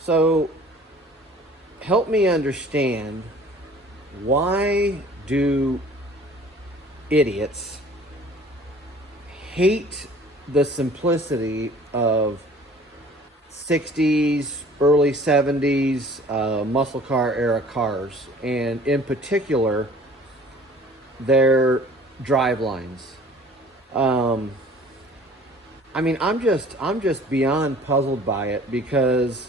So help me understand, why do idiots hate the simplicity of 60s, early 70s muscle car era cars, and in particular their drive lines? Um, I mean, I'm just beyond puzzled by it, because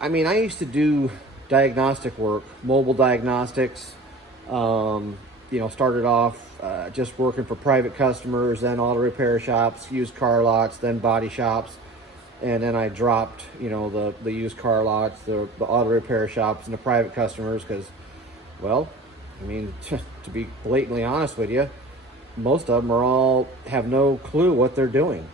I mean, I used to do diagnostic work, mobile diagnostics. Started off just working for private customers, then auto repair shops, used car lots, then body shops, and then I dropped, the used car lots, the auto repair shops, and the private customers, because, well, I mean, to be blatantly honest with you, most of them have no clue what they're doing.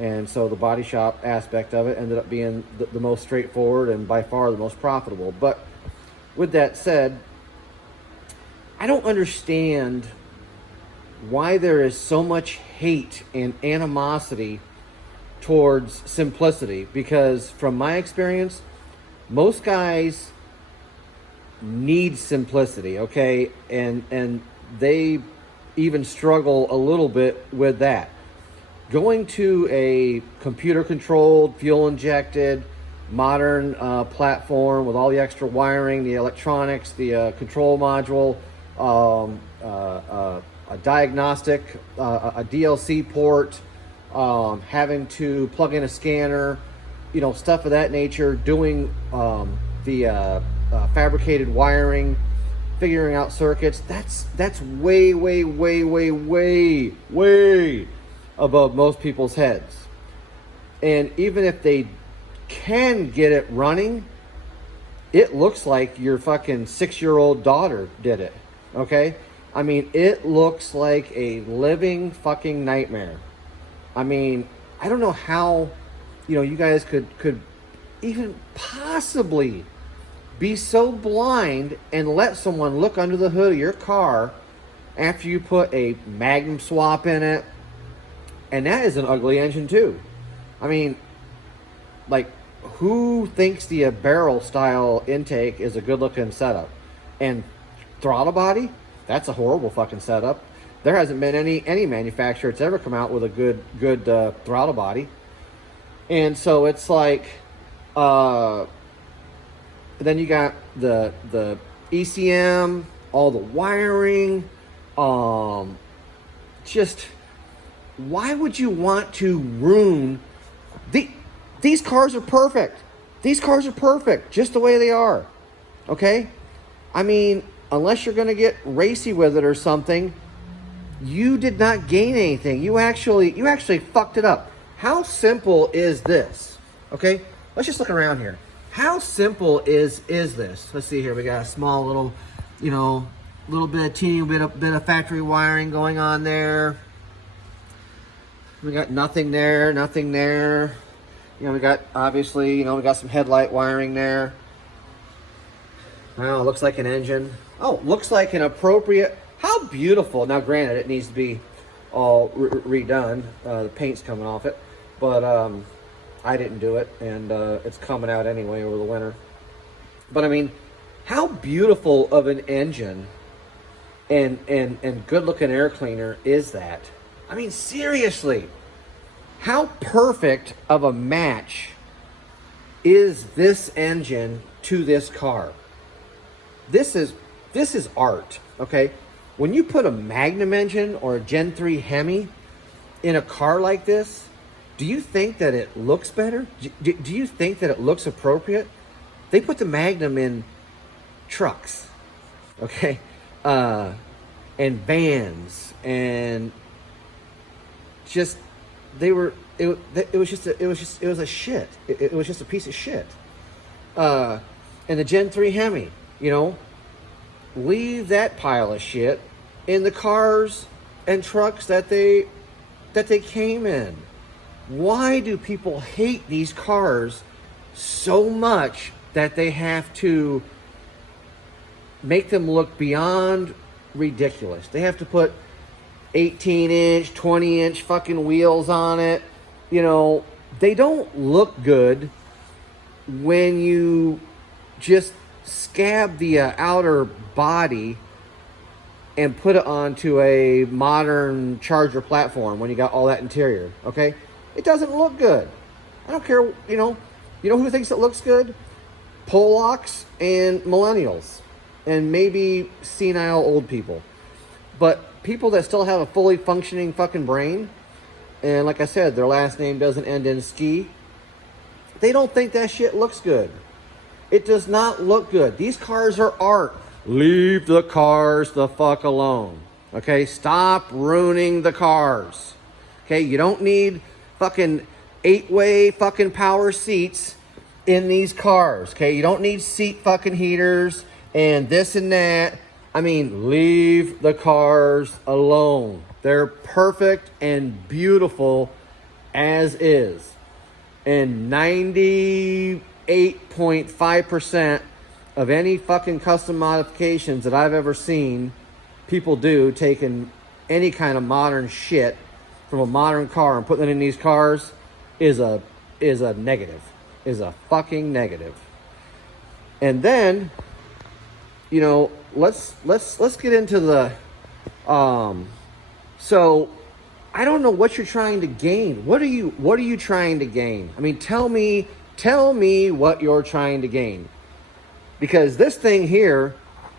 And so the body shop aspect of it ended up being the most straightforward and by far the most profitable. But with that said, I don't understand why there is so much hate and animosity towards simplicity, because from my experience, most guys need simplicity, okay? And they even struggle a little bit with that. Going to a computer-controlled, fuel-injected, modern platform with all the extra wiring, the electronics, the control module, a diagnostic, a DLC port, having to plug in a scanner, stuff of that nature, doing the fabricated wiring, figuring out circuits. That's way, way, way, way, way, way above most people's heads. And even if they can get it running, it looks like your fucking 6-year-old daughter did it. Okay? I mean, it looks like a living fucking nightmare. I mean, I don't know how, you guys could even possibly be so blind and let someone look under the hood of your car after you put a Magnum swap in it. And that is an ugly engine too. I mean, like, who thinks the barrel style intake is a good looking setup? And throttle body, that's a horrible fucking setup. There hasn't been any manufacturer that's ever come out with a good throttle body. And so it's like, then you got the ECM, all the wiring, just, why would you want to ruin these cars are perfect. These cars are perfect just the way they are. Okay? I mean, unless you're going to get racy with it or something, you did not gain anything. You actually fucked it up. How simple is this? Okay? Let's just look around here. How simple is this? Let's see here. We got a small little, little bit of teeny bit of factory wiring going on there. We got nothing there, nothing there. We got, obviously, we got some headlight wiring there. Well, it looks like an engine. Oh, looks like an appropriate, how beautiful. Now, granted, it needs to be all redone. The paint's coming off it. But I didn't do it, and it's coming out anyway over the winter. But, I mean, how beautiful of an engine and good-looking air cleaner is that? I mean, seriously, how perfect of a match is this engine to this car? This is art, okay? When you put a Magnum engine or a Gen 3 Hemi in a car like this, do you think that it looks better? Do you think that it looks appropriate? They put the Magnum in trucks, okay? And vans, and just, it was a shit. It was just a piece of shit. And the Gen 3 Hemi, leave that pile of shit in the cars and trucks that they came in. Why do people hate these cars so much that they have to make them look beyond ridiculous? They have to put 18-inch, 20-inch fucking wheels on it. They don't look good when you just scab the outer body and put it onto a modern Charger platform when you got all that interior, okay? It doesn't look good. I don't care, you know who thinks it looks good? Polacks and millennials and maybe senile old people. But people that still have a fully functioning fucking brain, and like I said, their last name doesn't end in ski, they don't think that shit looks good. It does not look good. These cars are art. Leave the cars the fuck alone. Okay? Stop ruining the cars. Okay? You don't need fucking 8-way fucking power seats in these cars. Okay? You don't need seat fucking heaters and this and that. I mean, leave the cars alone. They're perfect and beautiful as is. And 98.5% of any fucking custom modifications that I've ever seen people do, taking any kind of modern shit from a modern car and putting it in these cars, is a negative. Is a fucking negative. And then, let's get into the so I don't know what you're trying to gain. What are you trying to gain? I mean, tell me what you're trying to gain. Because this thing here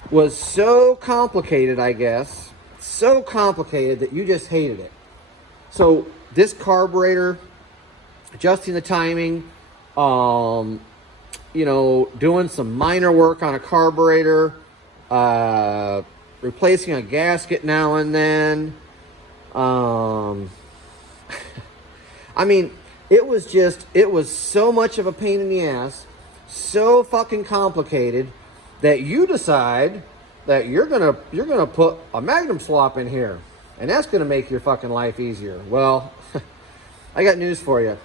was so complicated, I guess. So complicated that you just hated it. So this carburetor, adjusting the timing, doing some minor work on a carburetor, replacing a gasket now and then. I mean, it was so much of a pain in the ass, so fucking complicated, that you decide that you're gonna put a Magnum swap in here, and that's gonna make your fucking life easier. Well, I got news for you.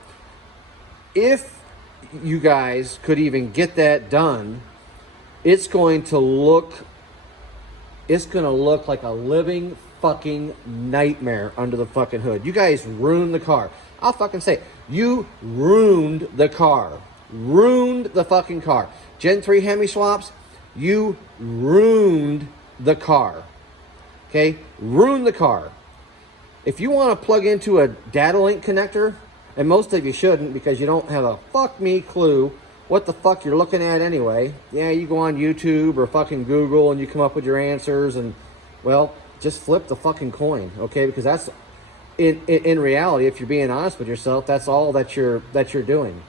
If you guys could even get that done, it's going to look like a living fucking nightmare under the fucking hood. You guys ruined the car. I'll fucking say it. You ruined the car. Ruined the fucking car. Gen 3 Hemi swaps, you ruined the car. Okay? Ruined the car. If you want to plug into a data link connector, and most of you shouldn't because you don't have a fuck me clue what the fuck you're looking at anyway. Yeah, you go on YouTube or fucking Google and you come up with your answers, and, well, just flip the fucking coin, okay? Because that's, in reality, if you're being honest with yourself, that's all that you're doing.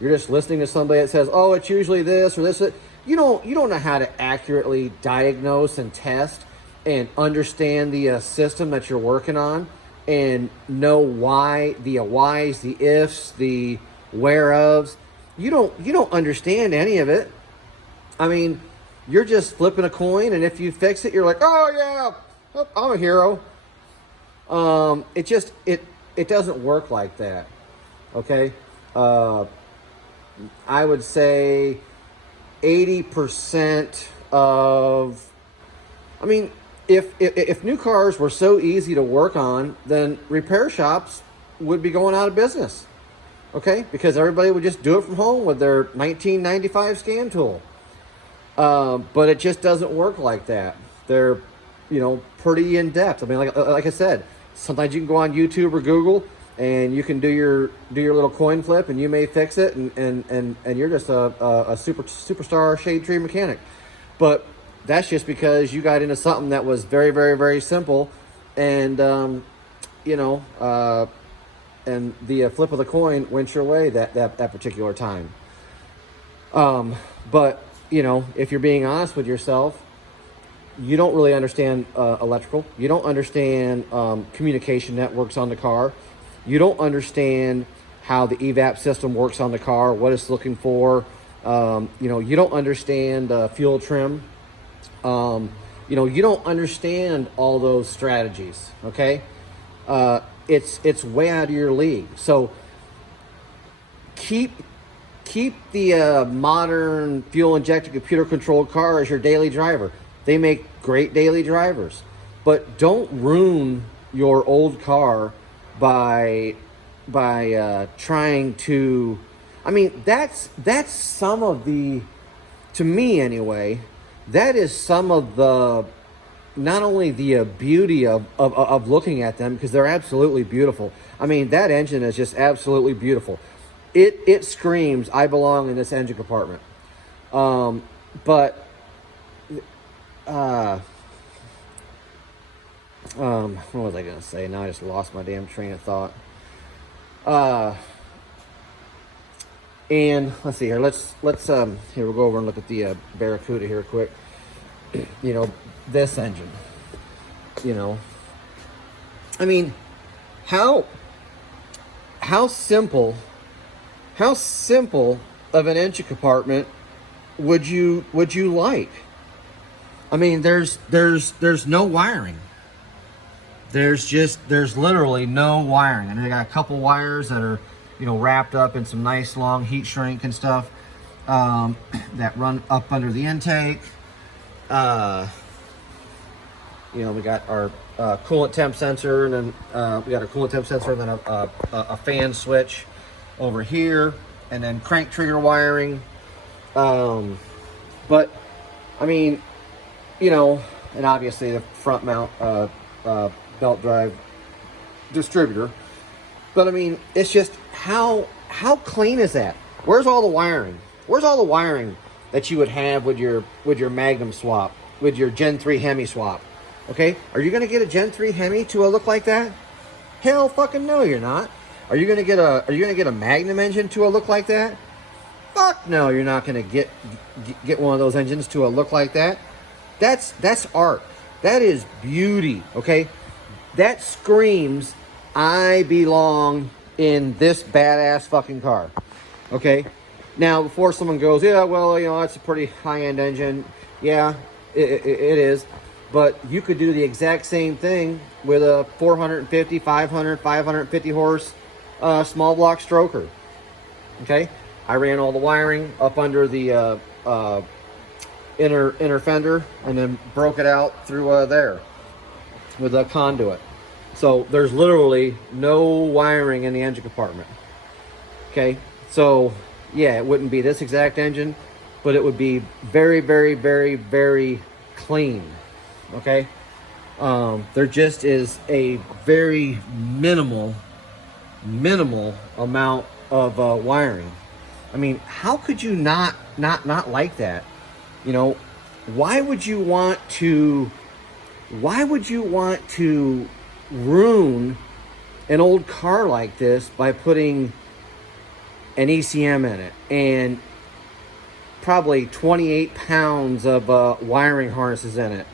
You're just listening to somebody that says, oh, it's usually this or this. You don't know how to accurately diagnose and test and understand the system that you're working on, and know why, the whys, the ifs, the whereofs. You don't understand any of it. I mean, you're just flipping a coin, and if you fix it, you're like, oh yeah, I'm a hero. It doesn't work like that. Okay? I would say 80% of, I mean, if new cars were so easy to work on, then repair shops would be going out of business. Okay? Because everybody would just do it from home with their 1995 scan tool. But it just doesn't work like that. They're, pretty in depth. I mean, like I said, sometimes you can go on YouTube or Google and you can do your little coin flip, and you may fix it, and you're just a superstar shade tree mechanic. But that's just because you got into something that was very, very, very simple, and and the flip of the coin went your way that particular time. But if you're being honest with yourself, you don't really understand electrical. You don't understand communication networks on the car. You don't understand how the evap system works on the car, what it's looking for. You don't understand fuel trim. You don't understand all those strategies. Okay, it's way out of your league. So keep the modern fuel injected computer controlled car as your daily driver. They make great daily drivers, but don't ruin your old car by trying to, I mean, that's some of the, to me anyway, that is some of the, not only the beauty of looking at them, because they're absolutely beautiful. I mean, that engine is just absolutely beautiful. It screams, I belong in this engine compartment. But what was I gonna say? Now I just lost my damn train of thought. And let's see here. Let's here we'll go over and look at the Barracuda here quick. You know, this engine. You know, I mean, how simple of an engine compartment would you like? I mean, there's no wiring. There's literally no wiring. And they got a couple wires that are, you know, wrapped up in some nice long heat shrink and stuff that run up under the intake. You know, we got our coolant temp sensor, and then we got a coolant temp sensor, and then a fan switch over here, and then crank trigger wiring. But I mean, you know, and obviously the front mount belt drive distributor. But I mean, it's just how clean is that? Where's all the wiring? Where's all the wiring that you would have with your Magnum swap, with your Gen 3 Hemi swap? Okay, are you gonna get a Gen 3 Hemi to look like that? Hell fucking no, you're not. Are you gonna get a Magnum engine to look like that? Fuck no, you're not gonna get one of those engines to look like that. That's art. That is beauty. Okay, that screams, I belong in this badass fucking car. Okay, now before someone goes, yeah, well, you know, that's a pretty high-end engine. Yeah, it is. But you could do the exact same thing with a 450, 500, 550 horse small block stroker. Okay, I ran all the wiring up under the inner fender, and then broke it out through there with a conduit. So there's literally no wiring in the engine compartment. Okay, so yeah, it wouldn't be this exact engine, but it would be very, very, very, very clean. Okay, there just is a very minimal amount of wiring. I mean, how could you not like that? You know, why would you want to ruin an old car like this by putting an ECM in it and probably 28 pounds of wiring harnesses in it?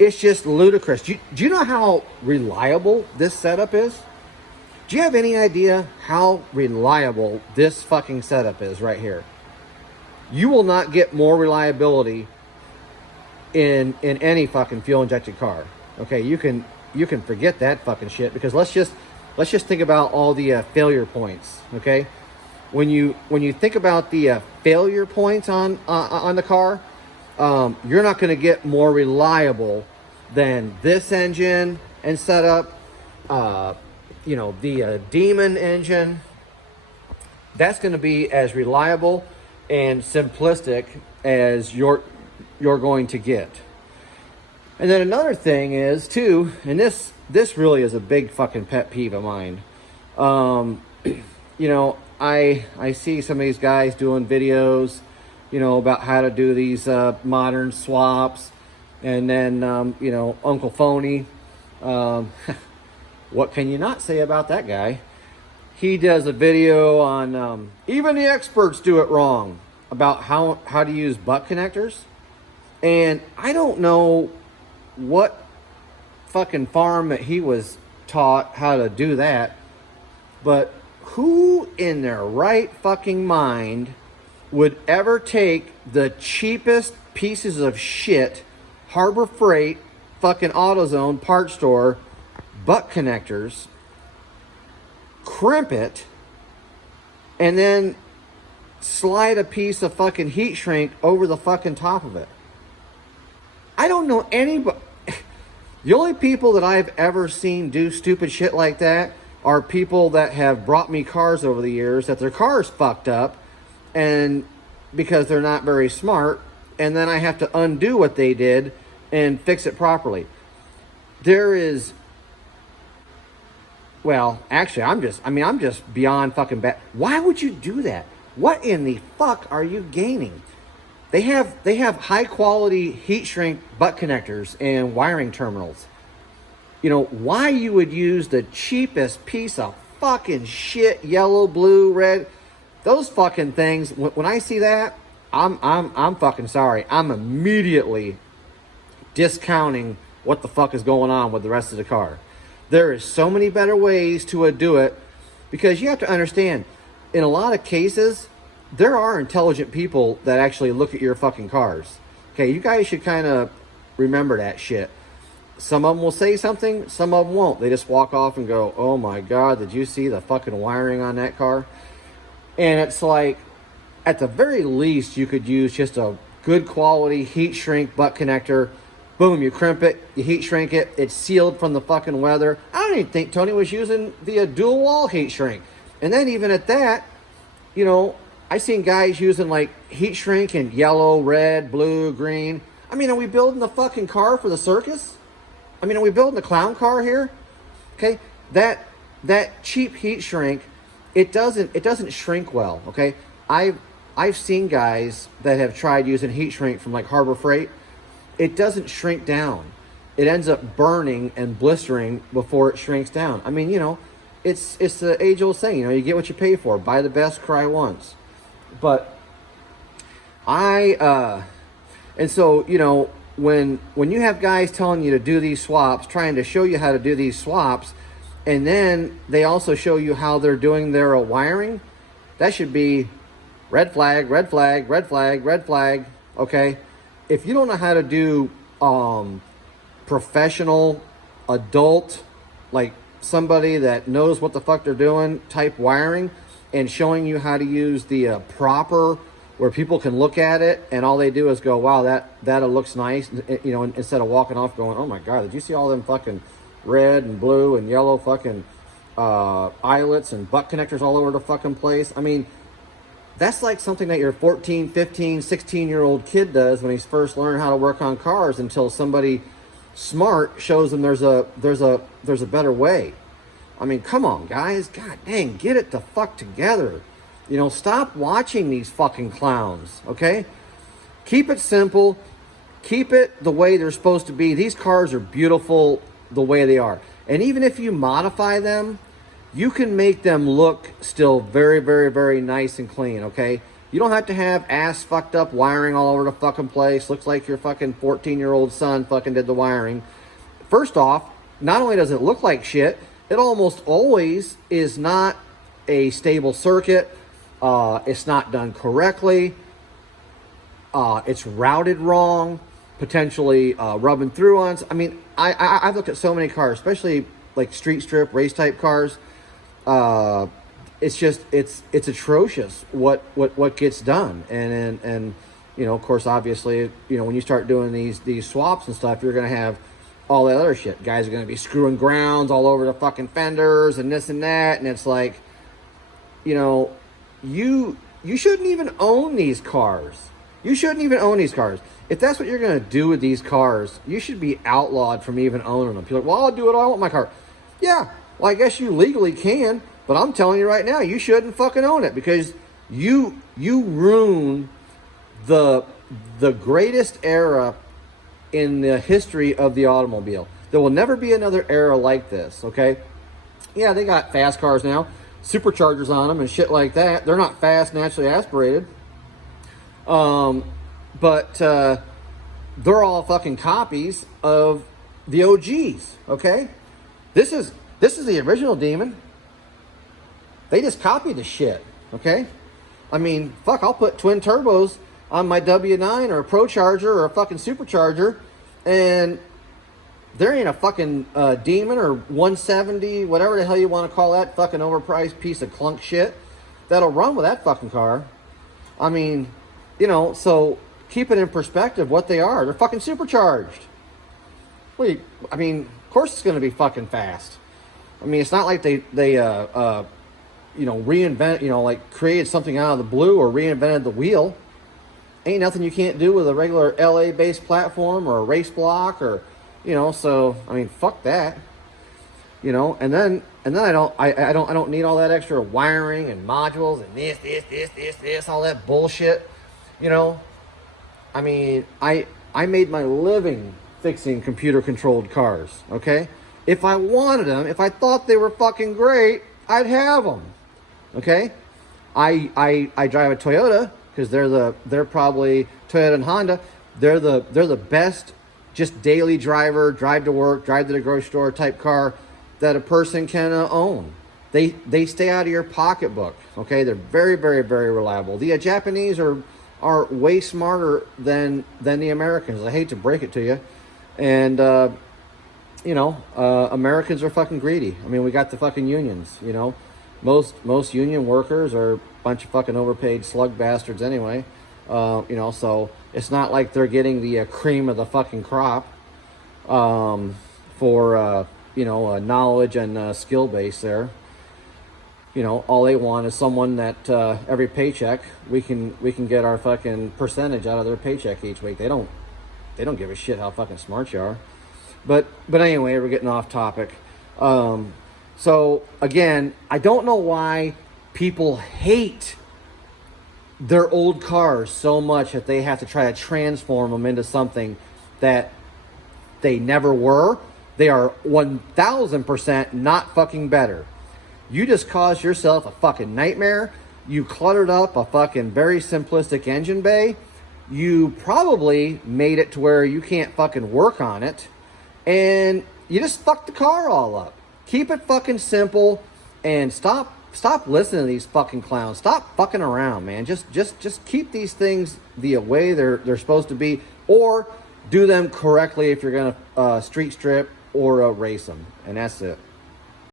It's just ludicrous. Do you know how reliable this setup is? Do you have any idea how reliable this fucking setup is right here? You will not get more reliability in any fucking fuel injected car. Okay, you can forget that fucking shit, because let's just think about all the failure points. Okay, when you think about the failure points on the car, you're not going to get more reliable than this engine and setup. You know, the Demon engine, that's going to be as reliable and simplistic as you're going to get. And then another thing is too, and this really is a big fucking pet peeve of mine. You know, I see some of these guys doing videos, you know, about how to do these modern swaps, and then you know, Uncle Phony. What can you not say about that guy? He does a video on even the experts do it wrong, about how to use butt connectors. And I don't know what fucking farm that he was taught how to do that, but who in their right fucking mind would ever take the cheapest pieces of shit Harbor Freight fucking AutoZone parts store butt connectors, crimp it, and then slide a piece of fucking heat shrink over the fucking top of it? I don't know anybody. The only people that I've ever seen do stupid shit like that are people that have brought me cars over the years that their car's fucked up, and because they're not very smart, and then I have to undo what they did and fix it properly. There is, well, actually, I'm just beyond fucking bad. Why would you do that? What in the fuck are you gaining? They have high quality heat shrink butt connectors and wiring terminals. You know, why you would use the cheapest piece of fucking shit, yellow, blue, red, those fucking things, when I see that, I'm fucking sorry. I'm immediately discounting what the fuck is going on with the rest of the car. There is so many better ways to do it, because you have to understand, in a lot of cases, there are intelligent people that actually look at your fucking cars. Okay, you guys should kind of remember that shit. Some of them will say something, some of them won't. They just walk off and go, oh my God, did you see the fucking wiring on that car? And it's like, at the very least, you could use just a good quality heat shrink butt connector. Boom, you crimp it, you heat shrink it, it's sealed from the fucking weather. I don't even think Tony was using the dual wall heat shrink. And then even at that, you know, I seen guys using like heat shrink in yellow, red, blue, green. I mean, are we building the fucking car for the circus? I mean, are we building the clown car here? Okay, that cheap heat shrink, it doesn't shrink well. Okay, I've seen guys that have tried using heat shrink from like Harbor Freight. It doesn't shrink down. It ends up burning and blistering before it shrinks down. I mean, you know, it's the age-old saying, you know, you get what you pay for. Buy the best, cry once. But and so, you know, when you have guys telling you to do these swaps, trying to show you how to do these swaps, and then they also show you how they're doing their wiring, that should be red flag, red flag, red flag, red flag, okay? If you don't know how to do professional, adult, like somebody that knows what the fuck they're doing type wiring, and showing you how to use the proper, where people can look at it and all they do is go, wow, that looks nice, you know, instead of walking off going, oh my God, did you see all them fucking red and blue and yellow fucking eyelets and butt connectors all over the fucking place? I mean, that's like something that your 14, 15, 16-year-old kid does when he's first learning how to work on cars, until somebody smart shows them there's a better way. I mean, come on, guys. God dang, get it the fuck together. You know, stop watching these fucking clowns, okay? Keep it simple. Keep it the way they're supposed to be. These cars are beautiful the way they are. And even if you modify them, you can make them look still very, very, very nice and clean, okay? You don't have to have ass fucked up wiring all over the fucking place. Looks like your fucking 14-year-old son fucking did the wiring. First off, not only does it look like shit, it almost always is not a stable circuit. It's not done correctly. It's routed wrong, potentially rubbing through on. I mean, I've looked at so many cars, especially like street strip race type cars. It's just it's atrocious what gets done, and you know, of course, obviously, you know, when you start doing these swaps and stuff, you're gonna have all that other shit. Guys are gonna be screwing grounds all over the fucking fenders and this and that, and it's like, you know, you shouldn't even own these cars. You shouldn't even own these cars. If that's what you're gonna do with these cars, you should be outlawed from even owning them. People are like, well, I'll do what I want with my car. Yeah, well, I guess you legally can, but I'm telling you right now, you shouldn't fucking own it, because you ruin the greatest era in the history of the automobile. There will never be another era like this, okay? Yeah, they got fast cars now, superchargers on them and shit like that. They're not fast, naturally aspirated. But they're all fucking copies of the OGs, okay? This is the original Demon. They just copied the shit, okay? I mean, fuck, I'll put twin turbos on my W9 or a Pro Charger or a fucking Supercharger, and there ain't a fucking Demon or 170, whatever the hell you want to call that fucking overpriced piece of clunk shit, that'll run with that fucking car. I mean, you know, so keep it in perspective what they are. They're fucking supercharged. I mean, of course it's going to be fucking fast. I mean, it's not like they reinvent, like created something out of the blue or reinvented the wheel. Ain't nothing you can't do with a regular LA based platform or a race block or, so I mean, fuck that. And then I don't need all that extra wiring and modules and this, all that bullshit. I mean, I made my living fixing computer controlled cars, okay? If I wanted them, if I thought they were fucking great, I'd have them. Okay? I drive a Toyota because they're probably Toyota and Honda. They're the best just daily drive to work, drive to the grocery store type car that a person can own. They stay out of your pocketbook. Okay? They're very, very, very reliable. The Japanese are way smarter than the Americans. I hate to break it to you. And Americans are fucking greedy. I mean, we got the fucking unions, Most union workers are a bunch of fucking overpaid slug bastards anyway. So it's not like they're getting the cream of the fucking crop for, knowledge and skill base there. All they want is someone that every paycheck we can get our fucking percentage out of their paycheck each week. They don't give a shit how fucking smart you are. But anyway, we're getting off topic. So again, I don't know why people hate their old cars so much that they have to try to transform them into something that they never were. They are 1000% not fucking better. You just caused yourself a fucking nightmare. You cluttered up a fucking very simplistic engine bay. You probably made it to where you can't fucking work on it. And you just fucked the car all up. Keep it fucking simple and stop listening to these fucking clowns. Stop fucking around, man. Just keep these things the way they're supposed to be, or do them correctly if you're gonna street strip or race them, and that's it.